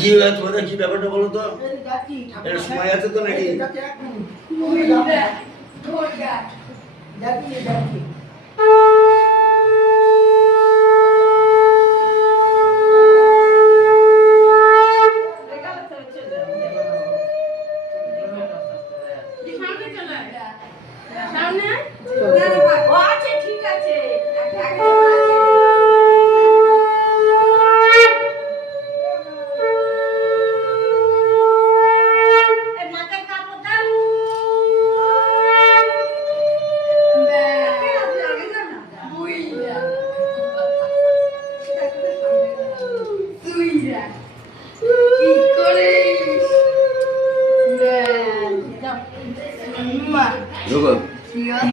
কি তোমাদের কি ব্যাপারটা বলো তো? এর সময় আছে তো নাকি? ঠিক আছে ঢোকো।